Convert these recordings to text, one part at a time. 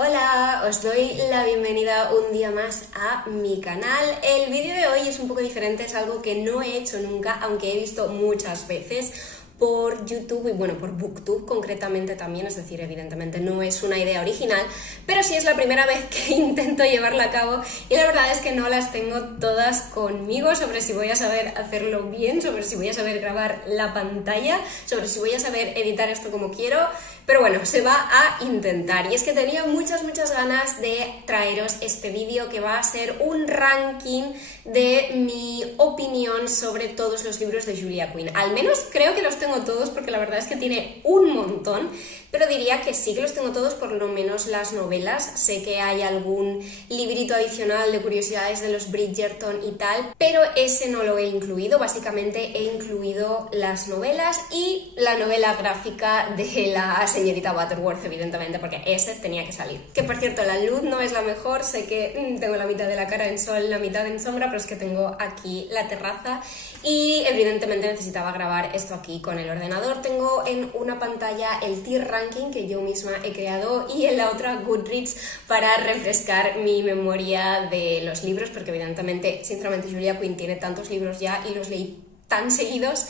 Hola, os doy la bienvenida un día más a mi canal. El vídeo de hoy es un poco diferente, es algo que no he hecho nunca, aunque he visto muchas veces por YouTube y bueno, por Booktube concretamente también, es decir, evidentemente no es una idea original, pero sí es la primera vez que intento llevarla a cabo y la verdad es que no las tengo todas conmigo sobre si voy a saber hacerlo bien, sobre si voy a saber grabar la pantalla, sobre si voy a saber editar esto como quiero, pero bueno, se va a intentar. Y es que tenía muchas ganas de traeros este vídeo que va a ser un ranking de mi opinión sobre todos los libros de Julia Quinn. Al menos creo que los tengo todos porque la verdad es que tiene un montón, pero diría que sí que los tengo todos, por lo menos las novelas. Sé que hay algún librito adicional de curiosidades de los Bridgerton y tal, pero ese no lo he incluido. Básicamente he incluido las novelas y la novela gráfica de la señorita Butterworth, evidentemente, porque ese tenía que salir. Que por cierto, la luz no es la mejor, sé que tengo la mitad de la cara en sol, la mitad en sombra, pero es que tengo aquí la terraza y evidentemente necesitaba grabar esto aquí con el ordenador. Tengo en una pantalla el tier ranking que yo misma he creado y en la otra Goodreads para refrescar mi memoria de los libros, porque evidentemente, sinceramente, Julia Quinn tiene tantos libros ya y los leí tan seguidos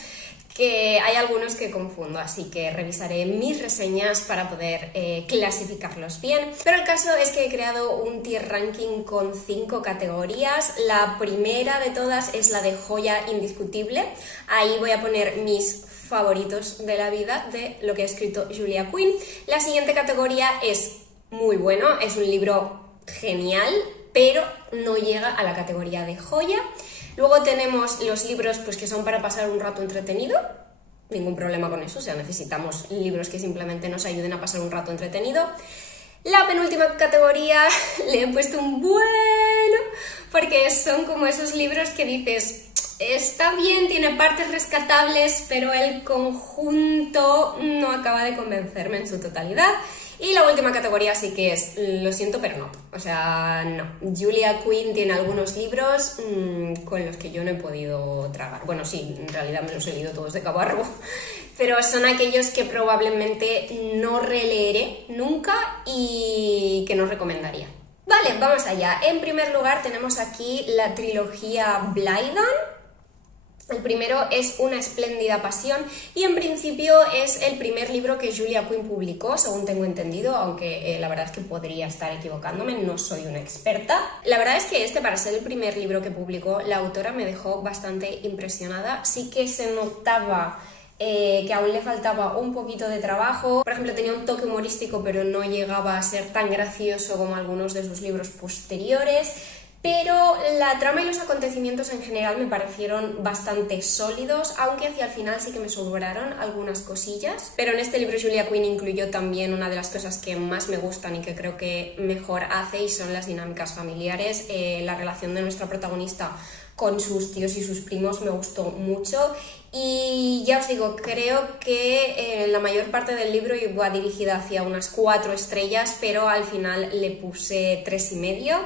que hay algunos que confundo, así que revisaré mis reseñas para poder clasificarlos bien. Pero el caso es que he creado un tier ranking con 5 categorías. La primera de todas es la de joya indiscutible. Ahí voy a poner mis favoritos de la vida de lo que ha escrito Julia Quinn. La siguiente categoría es muy bueno, es un libro genial, pero no llega a la categoría de joya. Luego tenemos los libros pues, que son para pasar un rato entretenido, ningún problema con eso, o sea, necesitamos libros que simplemente nos ayuden a pasar un rato entretenido. La penúltima categoría le he puesto un bueno, porque son como esos libros que dices, está bien, tiene partes rescatables, pero el conjunto no acaba de convencerme en su totalidad. Y la última categoría sí que es, lo siento, pero no. O sea, no. Julia Quinn tiene algunos libros con los que yo no he podido tragar. Bueno, sí, en realidad me los he leído todos de cabo a rabo, pero son aquellos que probablemente no releeré nunca y que no recomendaría. Vale, vamos allá. En primer lugar tenemos aquí la trilogía Blython. El primero es Una espléndida pasión y en principio es el primer libro que Julia Quinn publicó, según tengo entendido, aunque la verdad es que podría estar equivocándome, no soy una experta. La verdad es que para ser el primer libro que publicó, la autora me dejó bastante impresionada. Sí que se notaba que aún le faltaba un poquito de trabajo. Por ejemplo, tenía un toque humorístico, pero no llegaba a ser tan gracioso como algunos de sus libros posteriores. Pero la trama y los acontecimientos en general me parecieron bastante sólidos, aunque hacia el final sí que me sobraron algunas cosillas. Pero en este libro Julia Quinn incluyó también una de las cosas que más me gustan y que creo que mejor hace, y son las dinámicas familiares. La relación de nuestra protagonista con sus tíos y sus primos me gustó mucho. Y ya os digo, creo que la mayor parte del libro iba dirigida hacia unas 4 estrellas, pero al final le puse 3,5.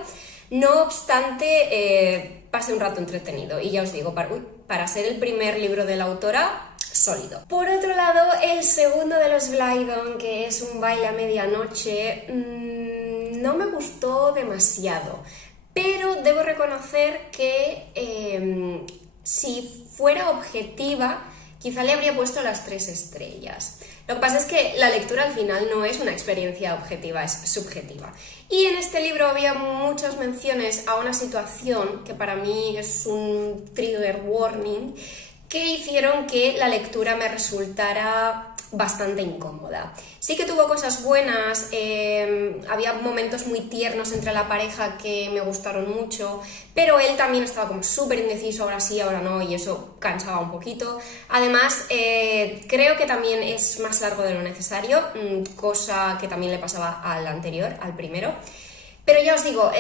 No obstante, pasé un rato entretenido y ya os digo, para ser el primer libro de la autora, sólido. Por otro lado, el segundo de los Blython, que es Un baile a medianoche, no me gustó demasiado, pero debo reconocer que si fuera objetiva, quizá le habría puesto las 3 estrellas. Lo que pasa es que la lectura al final no es una experiencia objetiva, es subjetiva. Y en este libro había muchas menciones a una situación que para mí es un trigger warning, que hicieron que la lectura me resultara bastante incómoda. Sí que tuvo cosas buenas, había momentos muy tiernos entre la pareja que me gustaron mucho, pero él también estaba como súper indeciso, ahora sí, ahora no, y eso cansaba un poquito. Además, creo que también es más largo de lo necesario, cosa que también le pasaba al anterior, al primero. Pero ya os digo,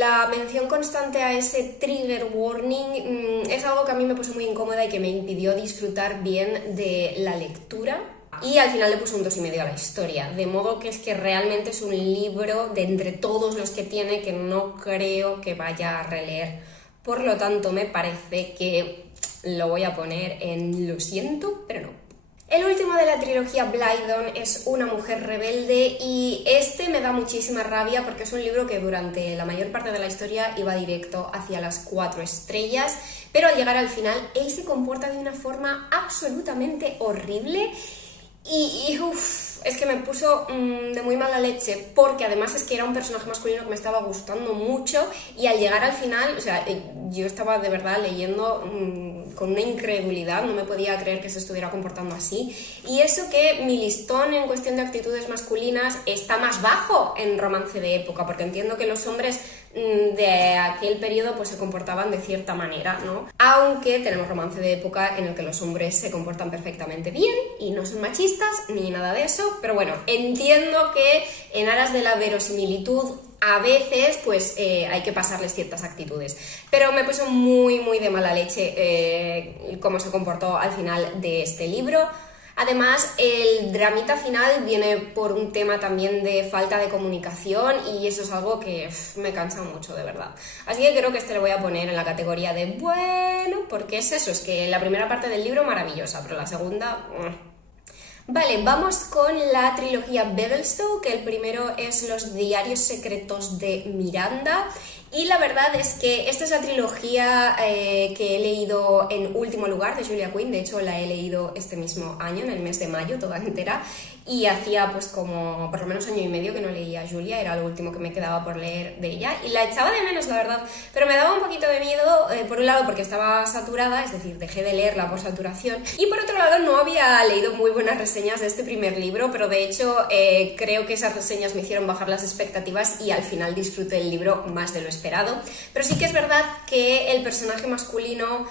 la mención constante a ese trigger warning es algo que a mí me puso muy incómoda y que me impidió disfrutar bien de la lectura. Y al final le puse un 2,5 a la historia, de modo que es que realmente es un libro de entre todos los que tiene que no creo que vaya a releer. Por lo tanto, me parece que lo voy a poner en lo siento, pero no. El último de la trilogía, Blindon, es una mujer rebelde y este me da muchísima rabia porque es un libro que durante la mayor parte de la historia iba directo hacia las 4 estrellas, pero al llegar al final él se comporta de una forma absolutamente horrible y es que me puso de muy mala leche, porque además es que era un personaje masculino que me estaba gustando mucho y al llegar al final, o sea, yo estaba de verdad leyendo con una incredulidad, no me podía creer que se estuviera comportando así. Y eso que mi listón en cuestión de actitudes masculinas está más bajo en Romance de Época, porque entiendo que los hombres de aquel periodo pues se comportaban de cierta manera, ¿no? Aunque tenemos Romance de Época en el que los hombres se comportan perfectamente bien y no son machistas ni nada de eso, pero bueno, entiendo que en aras de la verosimilitud a veces pues hay que pasarles ciertas actitudes, pero me puso muy de mala leche cómo se comportó al final de este libro. Además, el dramita final viene por un tema también de falta de comunicación y eso es algo que me cansa mucho, de verdad. Así que creo que este lo voy a poner en la categoría de bueno, porque es eso, es que la primera parte del libro maravillosa, pero la segunda... Vale, vamos con la trilogía Bevelstoke, que el primero es Los diarios secretos de Miranda. Y la verdad es que esta es la trilogía que he leído en último lugar de Julia Quinn. De hecho, la he leído este mismo año, en el mes de mayo, toda entera. Y hacía pues como por lo menos año y medio que no leía a Julia, era lo último que me quedaba por leer de ella. Y la echaba de menos, la verdad. Pero me daba un poquito de miedo, por un lado porque estaba saturada, es decir, dejé de leerla por saturación. Y por otro lado no había leído muy buenas reseñas de este primer libro, pero de hecho creo que esas reseñas me hicieron bajar las expectativas y al final disfruté el libro más de lo esperado. Pero sí que es verdad que el personaje masculino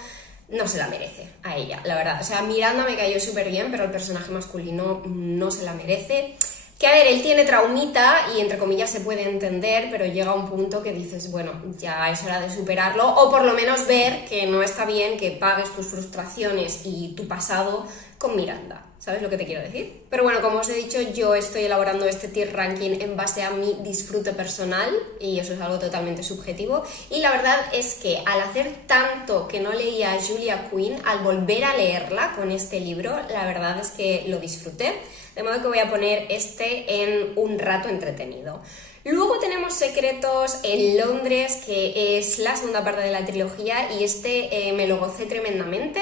no se la merece a ella, la verdad. O sea, Miranda me cayó súper bien, pero el personaje masculino no se la merece. Que a ver, él tiene traumita y entre comillas se puede entender, pero llega a un punto que dices, bueno, ya es hora de superarlo, o por lo menos ver que no está bien que pagues tus frustraciones y tu pasado con Miranda. ¿Sabes lo que te quiero decir? Pero bueno, como os he dicho, yo estoy elaborando este tier ranking en base a mi disfrute personal y eso es algo totalmente subjetivo. Y la verdad es que al hacer tanto que no leía a Julia Quinn, al volver a leerla con este libro, la verdad es que lo disfruté. De modo que voy a poner este en un rato entretenido. Luego tenemos Secretos en Londres, que es la segunda parte de la trilogía y este me lo gocé tremendamente,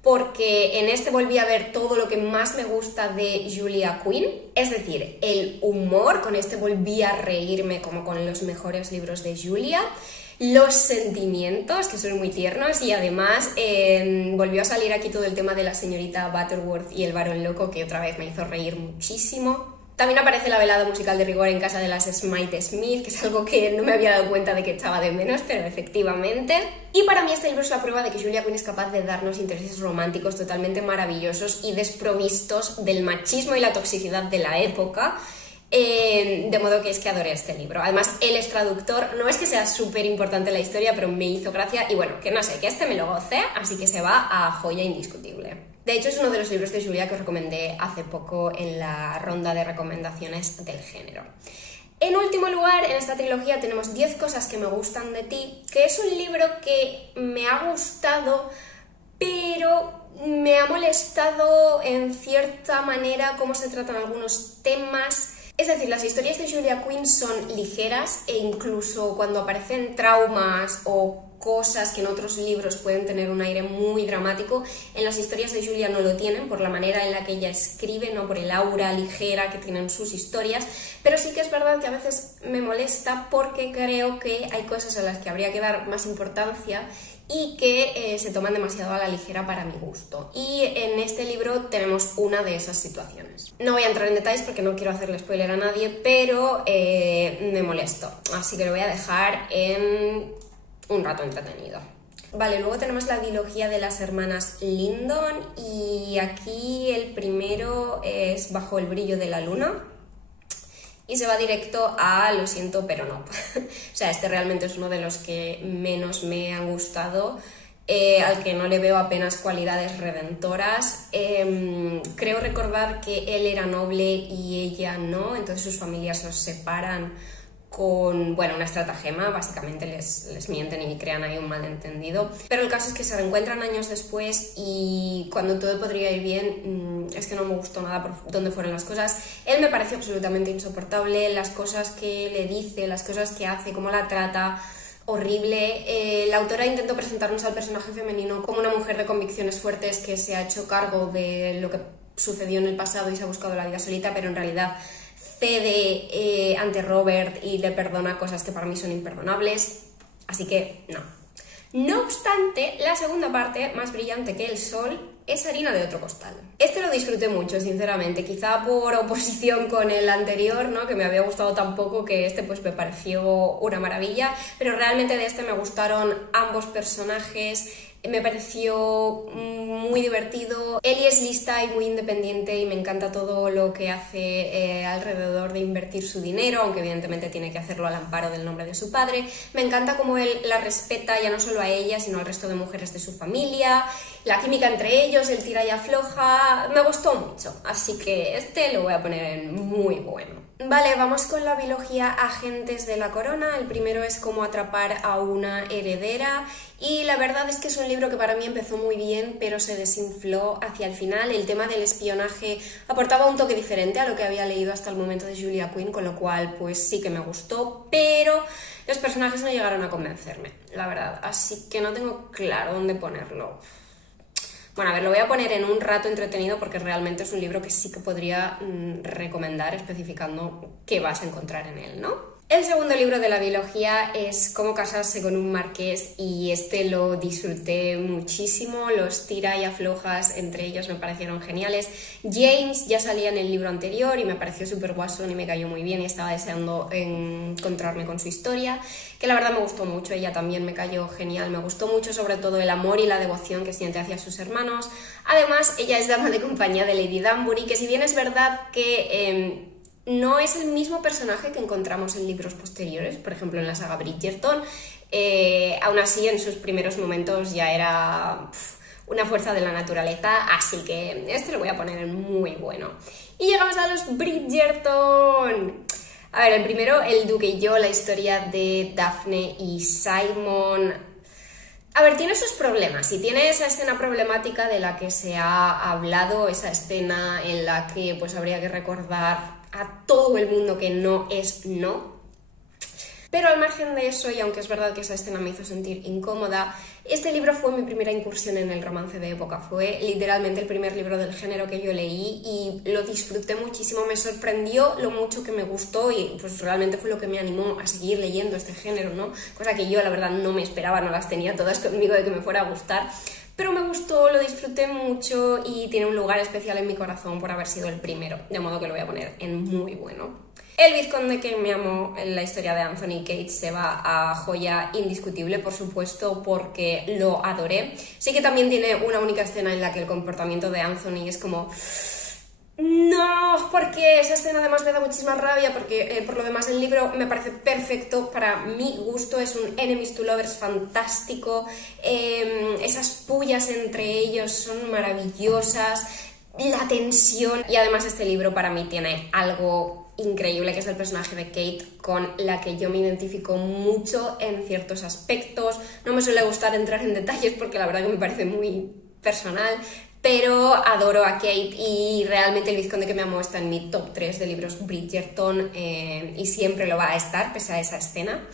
porque en este volví a ver todo lo que más me gusta de Julia Quinn, es decir, el humor, con este volví a reírme como con los mejores libros de Julia, los sentimientos, que son muy tiernos, y además volvió a salir aquí todo el tema de la señorita Butterworth y el varón loco, que otra vez me hizo reír muchísimo. También aparece la velada musical de rigor en casa de las Smythe Smith, que es algo que no me había dado cuenta de que echaba de menos, pero efectivamente. Y para mí este libro es la prueba de que Julia Quinn es capaz de darnos intereses románticos totalmente maravillosos y desprovistos del machismo y la toxicidad de la época. De modo que es que adoré este libro. Además, él es traductor, no es que sea súper importante la historia, pero me hizo gracia y bueno, que no sé, que este me lo gocé, así que se va a joya indiscutible. De hecho, es uno de los libros de Julia que os recomendé hace poco en la ronda de recomendaciones del género. En último lugar, en esta trilogía tenemos 10 cosas que me gustan de ti, que es un libro que me ha gustado, pero me ha molestado en cierta manera cómo se tratan algunos temas. Es decir, las historias de Julia Quinn son ligeras e incluso cuando aparecen traumas o cosas que en otros libros pueden tener un aire muy dramático, en las historias de Julia no lo tienen por la manera en la que ella escribe, no por el aura ligera que tienen sus historias, pero sí que es verdad que a veces me molesta porque creo que hay cosas a las que habría que dar más importancia y que se toman demasiado a la ligera para mi gusto. Y en este libro tenemos una de esas situaciones. No voy a entrar en detalles porque no quiero hacerle spoiler a nadie, pero me molesto, así que lo voy a dejar en un rato entretenido. Vale, luego tenemos la biología de las hermanas Lindon y aquí el primero es Bajo el brillo de la luna y se va directo a Lo siento pero no. O sea, este realmente es uno de los que menos me han gustado, al que no le veo apenas cualidades redentoras. Creo recordar que él era noble y ella no, entonces sus familias los separan con, bueno, una estratagema, básicamente les mienten y crean ahí un malentendido. Pero el caso es que se reencuentran años después y cuando todo podría ir bien, es que no me gustó nada por dónde fueron las cosas. Él me pareció absolutamente insoportable, las cosas que le dice, las cosas que hace, cómo la trata, horrible. La autora intentó presentarnos al personaje femenino como una mujer de convicciones fuertes que se ha hecho cargo de lo que sucedió en el pasado y se ha buscado la vida solita, pero en realidad cede ante Robert y le perdona cosas que para mí son imperdonables, así que no. No obstante, la segunda parte, Más brillante que el sol, es harina de otro costal. Este lo disfruté mucho, sinceramente, quizá por oposición con el anterior, ¿no? Que me había gustado tan poco que este pues me pareció una maravilla, pero realmente de este me gustaron ambos personajes. Me pareció muy divertido. Ellie es lista y muy independiente y me encanta todo lo que hace alrededor de invertir su dinero, aunque evidentemente tiene que hacerlo al amparo del nombre de su padre. Me encanta cómo él la respeta ya no solo a ella, sino al resto de mujeres de su familia. La química entre ellos, el tira y afloja, me gustó mucho. Así que este lo voy a poner en muy bueno. Vale, vamos con la biología Agentes de la Corona. El primero es Cómo atrapar a una heredera y la verdad es que es un libro que para mí empezó muy bien pero se desinfló hacia el final. El tema del espionaje aportaba un toque diferente a lo que había leído hasta el momento de Julia Quinn, con lo cual pues sí que me gustó, pero los personajes no llegaron a convencerme, la verdad, así que no tengo claro dónde ponerlo. Bueno, a ver, lo voy a poner en un rato entretenido porque realmente es un libro que sí que podría recomendar especificando qué vas a encontrar en él, ¿no? El segundo libro de la biología es Cómo casarse con un marqués y este lo disfruté muchísimo, los tira y aflojas entre ellos me parecieron geniales. James ya salía en el libro anterior y me pareció súper guasón y me cayó muy bien y estaba deseando encontrarme con su historia, que la verdad me gustó mucho, ella también me cayó genial, me gustó mucho sobre todo el amor y la devoción que siente hacia sus hermanos. Además, ella es dama de compañía de Lady Danbury, que si bien es verdad que no es el mismo personaje que encontramos en libros posteriores, por ejemplo en la saga Bridgerton, aún así en sus primeros momentos ya era una fuerza de la naturaleza, así que este lo voy a poner en muy bueno. Y llegamos a los Bridgerton. A ver, el primero, El Duque y yo, la historia de Daphne y Simon. A ver, tiene sus problemas y tiene esa escena problemática de la que se ha hablado, esa escena en la que pues habría que recordar a todo el mundo que no es no. Pero al margen de eso, y aunque es verdad que esa escena me hizo sentir incómoda, este libro fue mi primera incursión en el romance de época. Fue literalmente el primer libro del género que yo leí y lo disfruté muchísimo. Me sorprendió lo mucho que me gustó y pues realmente fue lo que me animó a seguir leyendo este género, ¿no? Cosa que yo la verdad no me esperaba, no las tenía todas conmigo de que me fuera a gustar. Pero me gustó, lo disfruté mucho y tiene un lugar especial en mi corazón por haber sido el primero, de modo que lo voy a poner en muy bueno. El vizconde que me amó, en la historia de Anthony Cates, se va a joya indiscutible, por supuesto, porque lo adoré. Sí que también tiene una única escena en la que el comportamiento de Anthony es como... No, porque esa escena además me da muchísima rabia porque por lo demás el libro me parece perfecto para mi gusto, es un enemies to lovers fantástico, esas pullas entre ellos son maravillosas, la tensión y además este libro para mí tiene algo increíble que es el personaje de Kate con la que yo me identifico mucho en ciertos aspectos. No me suele gustar entrar en detalles porque la verdad que me parece muy personal, pero adoro a Kate y realmente El vizconde que me amó está en mi top 3 de libros Bridgerton y siempre lo va a estar pese a esa escena.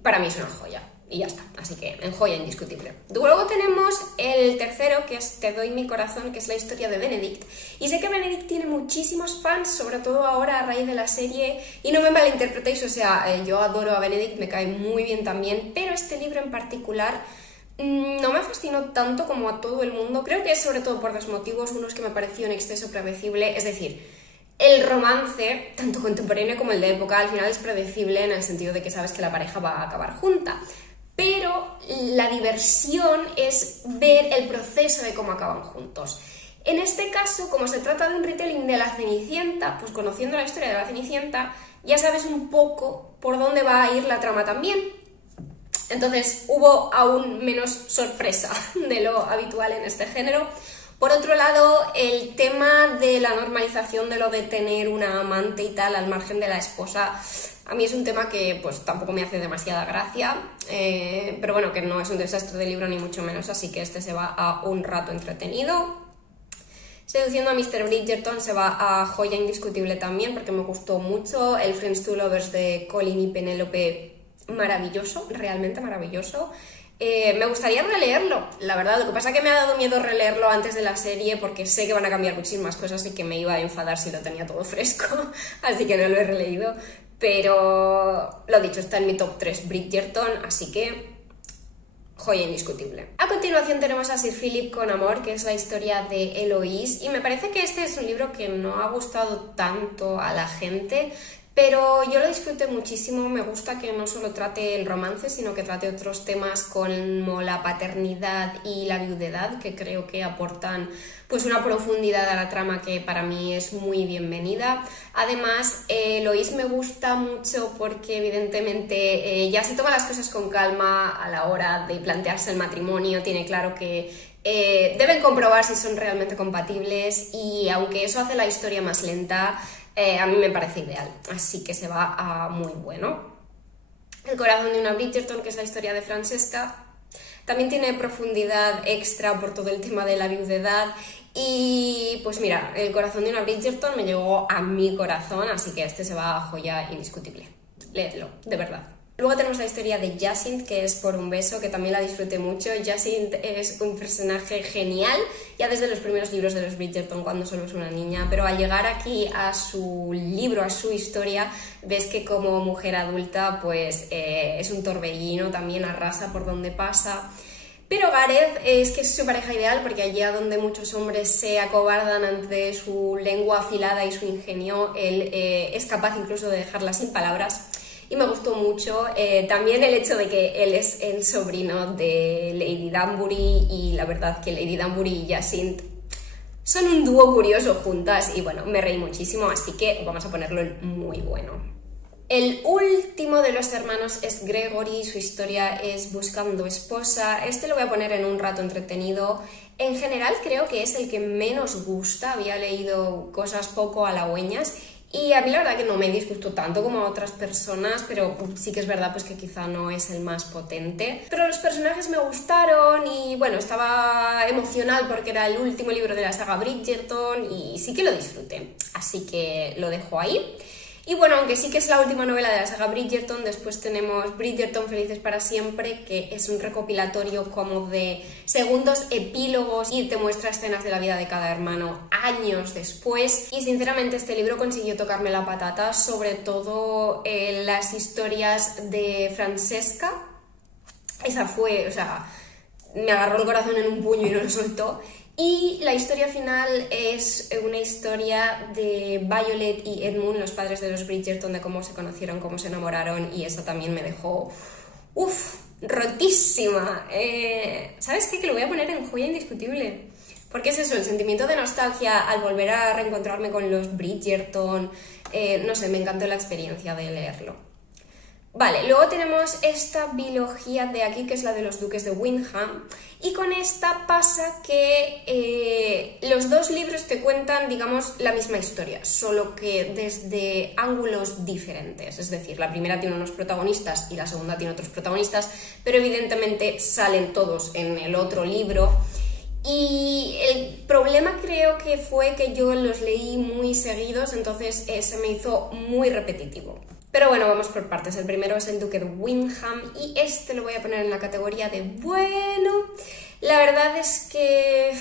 Para mí es una joya y ya está, así que en joya indiscutible. Luego tenemos el tercero, que es Te doy mi corazón, que es la historia de Benedict, y sé que Benedict tiene muchísimos fans, sobre todo ahora a raíz de la serie, y no me malinterpretéis, o sea, yo adoro a Benedict, me cae muy bien también, pero este libro en particular no me fascinó tanto como a todo el mundo. Creo que es sobre todo por dos motivos. Uno es que me pareció en exceso predecible, es decir, el romance, tanto contemporáneo como el de época, al final es predecible en el sentido de que sabes que la pareja va a acabar junta. Pero la diversión es ver el proceso de cómo acaban juntos. En este caso, como se trata de un retelling de la Cenicienta, pues conociendo la historia de la Cenicienta, ya sabes un poco por dónde va a ir la trama también. Entonces hubo aún menos sorpresa de lo habitual en este género. Por otro lado, el tema de la normalización de lo de tener una amante y tal al margen de la esposa, A mí es un tema que pues tampoco me hace demasiada gracia, pero bueno, que no es un desastre de libro ni mucho menos, así que este se va a un rato entretenido. Seduciendo a Mr. Bridgerton se va a joya indiscutible también, porque me gustó mucho. El Friends to Lovers de Colin y Penélope, maravilloso, realmente maravilloso. Me gustaría releerlo, la verdad. Lo que pasa es que me ha dado miedo releerlo antes de la serie porque sé que van a cambiar muchísimas cosas y que me iba a enfadar si lo tenía todo fresco, así que no lo he releído. Pero lo dicho, está en mi top 3 Bridgerton, así que joya indiscutible. A continuación tenemos a Sir Philip con Amor, que es la historia de Eloise, y me parece que este es un libro que no ha gustado tanto a la gente, pero yo lo disfruté muchísimo. Me gusta que no solo trate el romance, sino que trate otros temas como la paternidad y la viudedad, que creo que aportan pues una profundidad a la trama que para mí es muy bienvenida. Además, Lois me gusta mucho porque evidentemente ya se toma las cosas con calma a la hora de plantearse el matrimonio, tiene claro que deben comprobar si son realmente compatibles, y aunque eso hace la historia más lenta, a mí me parece ideal, así que se va a muy bueno. El corazón de una Bridgerton, que es la historia de Francesca, también tiene profundidad extra por todo el tema de la viudedad, y pues mira, el corazón de una Bridgerton me llegó a mi corazón, así que este se va a joya indiscutible. Léedlo, de verdad. Luego tenemos la historia de Jacinthe, que es Por un beso, que también la disfruté mucho. Jacinthe es un personaje genial, ya desde los primeros libros de los Bridgerton, cuando solo es una niña, pero al llegar aquí a su libro, a su historia, ves que como mujer adulta pues es un torbellino, también arrasa por donde pasa. Pero Gareth es que es su pareja ideal, porque allá donde muchos hombres se acobardan ante su lengua afilada y su ingenio, él es capaz incluso de dejarla sin palabras. Y me gustó mucho también el hecho de que él es el sobrino de Lady Danbury, y la verdad que Lady Danbury y Jacinthe son un dúo curioso juntas, y bueno, me reí muchísimo, así que vamos a ponerlo en muy bueno. El último de los hermanos es Gregory, su historia es Buscando esposa. Este lo voy a poner en un rato entretenido. En general creo que es el que menos gusta, había leído cosas poco halagüeñas, y a mí la verdad que no me disgustó tanto como a otras personas, pero sí que es verdad pues que quizá no es el más potente. Pero los personajes me gustaron y bueno, estaba emocional porque era el último libro de la saga Bridgerton y sí que lo disfruté, así que lo dejo ahí. Y bueno, aunque sí que es la última novela de la saga Bridgerton, después tenemos Bridgerton Felices para siempre, que es un recopilatorio como de segundos epílogos y te muestra escenas de la vida de cada hermano años después. Y sinceramente este libro consiguió tocarme la patata, sobre todo las historias de Francesca. Esa fue, o sea, me agarró el corazón en un puño y no lo soltó. Y la historia final es una historia de Violet y Edmund, los padres de los Bridgerton, de cómo se conocieron, cómo se enamoraron, y eso también me dejó, rotísima. ¿Sabes qué? Que lo voy a poner en joya indiscutible. Porque es eso, el sentimiento de nostalgia al volver a reencontrarme con los Bridgerton. No sé, me encantó la experiencia de leerlo. Vale, luego tenemos esta biología de aquí, que es la de los duques de Windham, y con esta pasa que los dos libros te cuentan, digamos, la misma historia, solo que desde ángulos diferentes. Es decir, la primera tiene unos protagonistas y la segunda tiene otros protagonistas, pero evidentemente salen todos en el otro libro. Y el problema creo que fue que yo los leí muy seguidos, entonces se me hizo muy repetitivo. Pero bueno, vamos por partes. El primero es el Duque de Windham y este lo voy a poner en la categoría de bueno. La verdad es que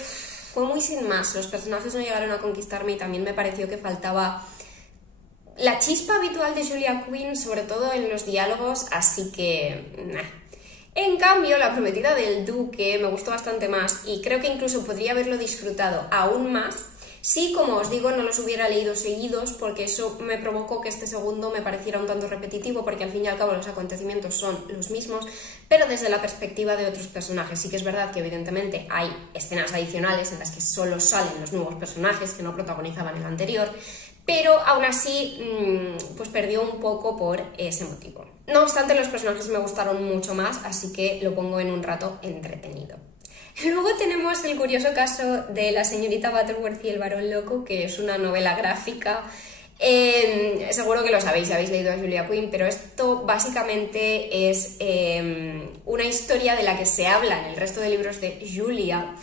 fue muy sin más. Los personajes no llegaron a conquistarme y también me pareció que faltaba la chispa habitual de Julia Quinn, sobre todo en los diálogos, así que nah. En cambio, La prometida del duque me gustó bastante más y creo que incluso podría haberlo disfrutado aún más si, como os digo, no los hubiera leído seguidos, porque eso me provocó que este segundo me pareciera un tanto repetitivo, porque al fin y al cabo los acontecimientos son los mismos, pero desde la perspectiva de otros personajes. Sí que es verdad que evidentemente hay escenas adicionales en las que solo salen los nuevos personajes que no protagonizaban el anterior, pero aún así pues perdió un poco por ese motivo. No obstante, los personajes me gustaron mucho más, así que lo pongo en un rato entretenido. Luego tenemos el curioso caso de la señorita Butterworth y el varón loco, que es una novela gráfica Seguro que lo sabéis si habéis leído a Julia Quinn, pero esto básicamente es una historia de la que se habla en el resto de libros de Julia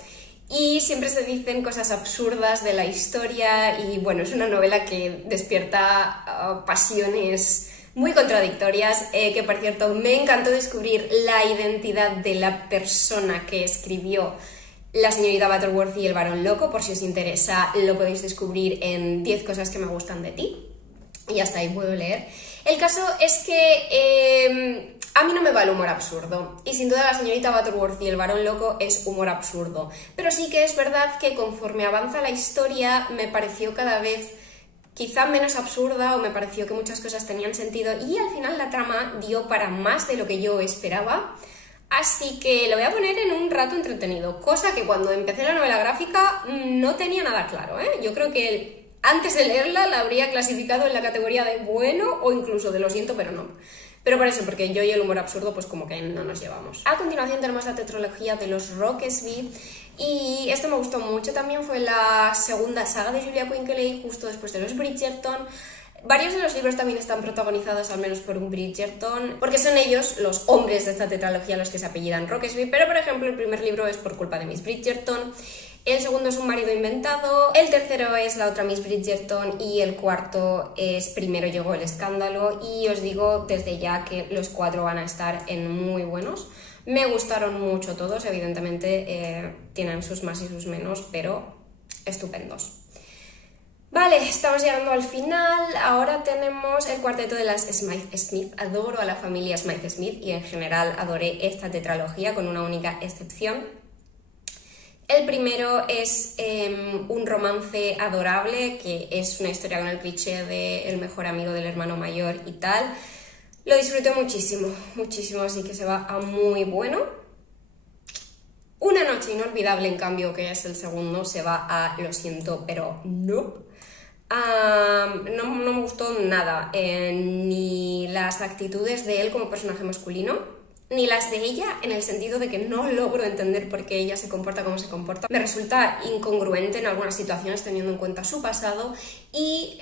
y siempre se dicen cosas absurdas de la historia y bueno, es una novela que despierta pasiones muy contradictorias, que por cierto me encantó descubrir la identidad de la persona que escribió La señorita Butterworth y el varón loco. Por si os interesa, lo podéis descubrir en 10 cosas que me gustan de ti. Y hasta ahí puedo leer. El caso es que a mí no me va el humor absurdo. Y sin duda La señorita Butterworth y el varón loco es humor absurdo. Pero sí que es verdad que conforme avanza la historia me pareció cada vez quizá menos absurda, o me pareció que muchas cosas tenían sentido y al final la trama dio para más de lo que yo esperaba. Así que lo voy a poner en un rato entretenido, cosa que cuando empecé la novela gráfica no tenía nada claro, ¿eh? Yo creo que antes de leerla la habría clasificado en la categoría de bueno o incluso de lo siento, pero no. Pero por eso, porque yo y el humor absurdo pues como que no nos llevamos. A continuación tenemos la tetralogía de los Roquesby y esto me gustó mucho también, fue la segunda saga de Julia Quinn que leí justo después de los Bridgerton. Varios de los libros también están protagonizados al menos por un Bridgerton, porque son ellos, los hombres de esta tetralogía, los que se apellidan Roquesby, pero por ejemplo el primer libro es por culpa de Miss Bridgerton, el segundo es Un marido inventado, el tercero es la otra Miss Bridgerton y el cuarto es Primero llegó el escándalo, y os digo desde ya que los 4 van a estar en muy buenos. Me gustaron mucho todos, evidentemente tienen sus más y sus menos, pero estupendos. Vale, estamos llegando al final. Ahora tenemos el cuarteto de las Smythe Smith. Adoro a la familia Smythe Smith y en general adoré esta tetralogía con una única excepción. El primero es un romance adorable, que es una historia con el cliché de el mejor amigo del hermano mayor y tal. Lo disfruté muchísimo, muchísimo, así que se va a muy bueno. Una noche inolvidable, en cambio, que es el segundo, se va a lo siento, pero no. No me gustó nada, ni las actitudes de él como personaje masculino, ni las de ella, en el sentido de que no logro entender por qué ella se comporta como se comporta. Me resulta incongruente en algunas situaciones teniendo en cuenta su pasado y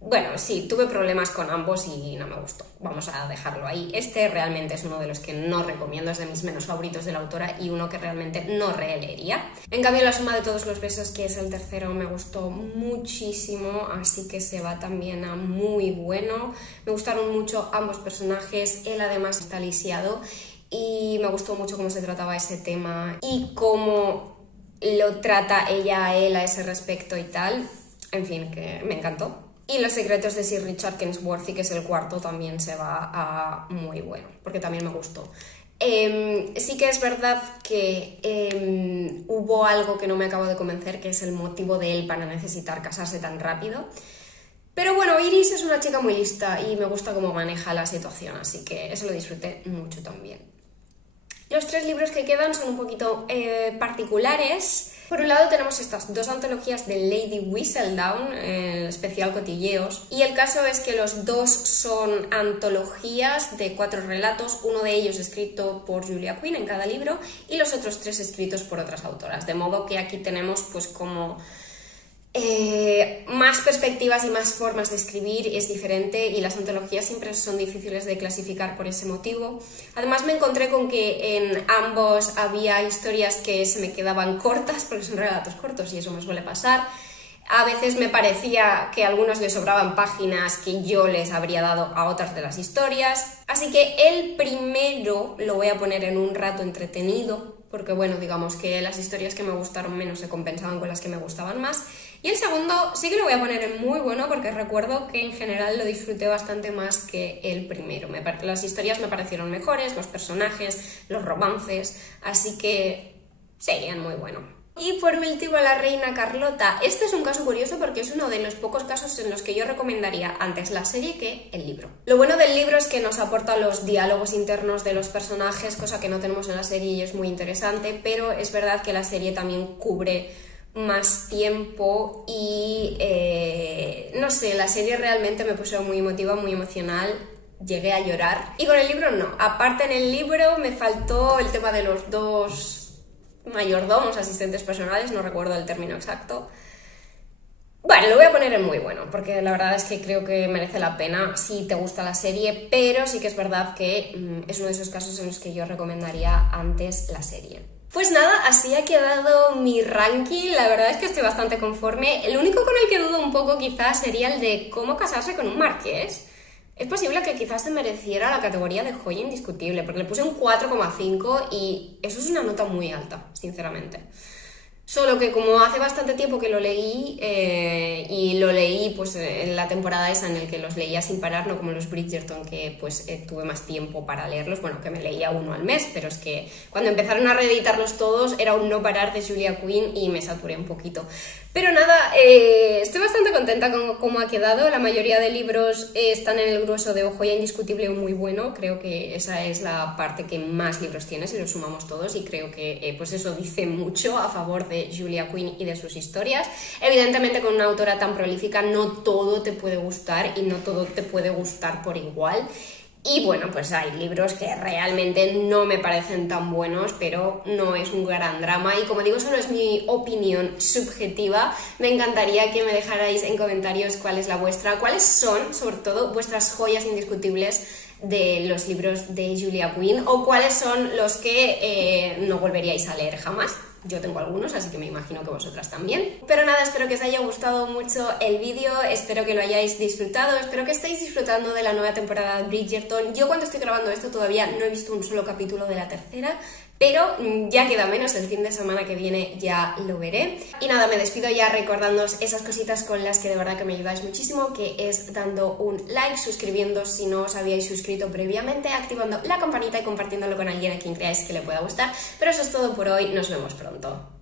bueno, sí, tuve problemas con ambos y no me gustó. Vamos a dejarlo ahí. Este realmente es uno de los que no recomiendo, es de mis menos favoritos de la autora y uno que realmente no releería. En cambio, La suma de todos los besos, que es el tercero, me gustó muchísimo, así que se va también a muy bueno. Me gustaron mucho ambos personajes, él además está lisiado y me gustó mucho cómo se trataba ese tema y cómo lo trata ella a él a ese respecto y tal. En fin, que me encantó. Y Los secretos de Sir Richard Kensworthy, que es el cuarto, también se va a muy bueno, porque también me gustó. Sí que es verdad que hubo algo que no me acabo de convencer, que es el motivo de él para necesitar casarse tan rápido. Pero bueno, Iris es una chica muy lista y me gusta cómo maneja la situación, así que eso lo disfruté mucho también. Los 3 libros que quedan son un poquito particulares. Por un lado tenemos estas 2 antologías de Lady Whistledown, el especial Cotilleos, y el caso es que los 2 son antologías de 4 relatos, uno de ellos escrito por Julia Quinn en cada libro y los otros 3 escritos por otras autoras, de modo que aquí tenemos pues como más perspectivas y más formas de escribir, es diferente y las antologías siempre son difíciles de clasificar por ese motivo. Además me encontré con que en ambos había historias que se me quedaban cortas porque son relatos cortos y eso me suele pasar. A veces me parecía que a algunos les sobraban páginas que yo les habría dado a otras de las historias. Así que el primero lo voy a poner en un rato entretenido, porque bueno, digamos que las historias que me gustaron menos se compensaban con las que me gustaban más. Y el segundo sí que lo voy a poner en muy bueno, porque recuerdo que en general lo disfruté bastante más que el primero. Las historias me parecieron mejores, los personajes, los romances, así que serían muy buenos. Y por último, La reina Carlota. Este es un caso curioso porque es uno de los pocos casos en los que yo recomendaría antes la serie que el libro. Lo bueno del libro es que nos aporta los diálogos internos de los personajes, cosa que no tenemos en la serie y es muy interesante, pero es verdad que la serie también cubre más tiempo y no sé, la serie realmente me puso muy emotiva, muy emocional. Llegué a llorar y con el libro no. Aparte, en el libro me faltó el tema de los 2 mayordomos, asistentes personales, no recuerdo el término exacto. Bueno, lo voy a poner en muy bueno, porque la verdad es que creo que merece la pena si te gusta la serie, pero sí que es verdad que es uno de esos casos en los que yo recomendaría antes la serie. Pues nada, así ha quedado mi ranking, la verdad es que estoy bastante conforme. El único con el que dudo un poco quizás sería el de cómo casarse con un marqués. Es posible que quizás se mereciera la categoría de joya indiscutible, porque le puse un 4,5 y eso es una nota muy alta, sinceramente. Solo que como hace bastante tiempo que lo leí, y lo leí pues en la temporada esa en la que los leía sin parar, no como los Bridgerton, que pues tuve más tiempo para leerlos, bueno, que me leía uno al mes, pero es que cuando empezaron a reeditarlos todos era un no parar de Julia Quinn y me saturé un poquito. Pero nada, estoy bastante contenta con cómo ha quedado. La mayoría de libros están en el grueso de joya indiscutible o muy bueno. Creo que esa es la parte que más libros tiene, si los sumamos todos, y creo que pues eso dice mucho a favor de Julia Quinn y de sus historias. Evidentemente, con una autora tan prolífica no todo te puede gustar y no todo te puede gustar por igual. Y bueno, pues hay libros que realmente no me parecen tan buenos, pero no es un gran drama. Y como digo, solo es mi opinión subjetiva. Me encantaría que me dejarais en comentarios cuál es la vuestra, cuáles son, sobre todo, vuestras joyas indiscutibles de los libros de Julia Quinn, o cuáles son los que no volveríais a leer jamás. Yo tengo algunos, así que me imagino que vosotras también. Pero nada, espero que os haya gustado mucho el vídeo, espero que lo hayáis disfrutado, espero que estéis disfrutando de la nueva temporada de Bridgerton. Yo cuando estoy grabando esto todavía no he visto un solo capítulo de la tercera, pero ya queda menos, el fin de semana que viene ya lo veré. Y nada, me despido ya recordándoos esas cositas con las que de verdad que me ayudáis muchísimo, que es dando un like, suscribiéndoos si no os habíais suscrito previamente, activando la campanita y compartiéndolo con alguien a quien creáis que le pueda gustar. Pero eso es todo por hoy, nos vemos pronto.